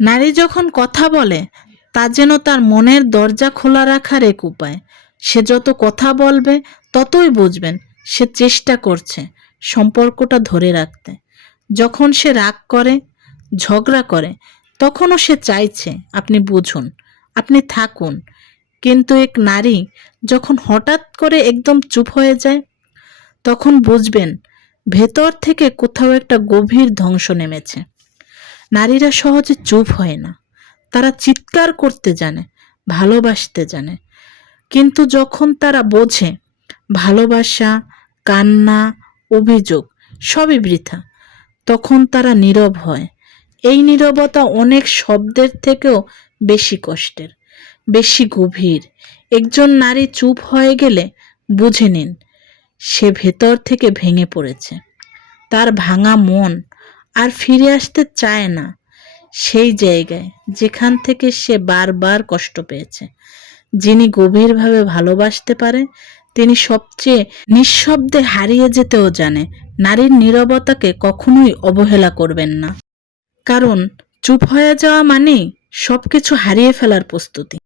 নারী যখন কথা বলে তা যেন তার মনের দরজা খোলা রাখার এক উপায়। সে যত কথা বলবে ততই বুঝবেন সে চেষ্টা করছে সম্পর্কটা ধরে রাখতে। যখন সে রাগ করে, ঝগড়া করে, তখনও সে চাইছে আপনি বুঝুন, আপনি থাকুন। কিন্তু এক নারী যখন হঠাৎ করে একদম চুপ হয়ে যায়, তখন বুঝবেন ভেতর থেকে কোথাও একটা গভীর ধ্বংস নেমেছে। নারীরা সহজে চুপ হয় না, তারা চিৎকার করতে জানে, ভালোবাসতে জানে। কিন্তু যখন তারা বোঝে ভালোবাসা, কান্না, অভিযোগ সবই বৃথা, তখন তারা নীরব হয়। এই নীরবতা অনেক শব্দের থেকেও বেশি কষ্টের, বেশি গভীর। একজন নারী চুপ হয়ে গেলে বুঝে নিন সে ভেতর থেকে ভেঙে পড়েছে। তার ভাঙা মন আর ফিরে আসতে চায় না সেই জায়গায় যেখান থেকে সে বারবার কষ্ট পেয়েছে। যিনি গভীরভাবে ভালোবাসতে পারে তিনি সবচেয়ে নিঃশব্দে হারিয়ে যেতেও জানে। নারীর নীরবতাকে কখনোই অবহেলা করবেন না, কারণ চুপ হয়ে যাওয়া মানেই সবকিছু হারিয়ে ফেলার প্রস্তুতি।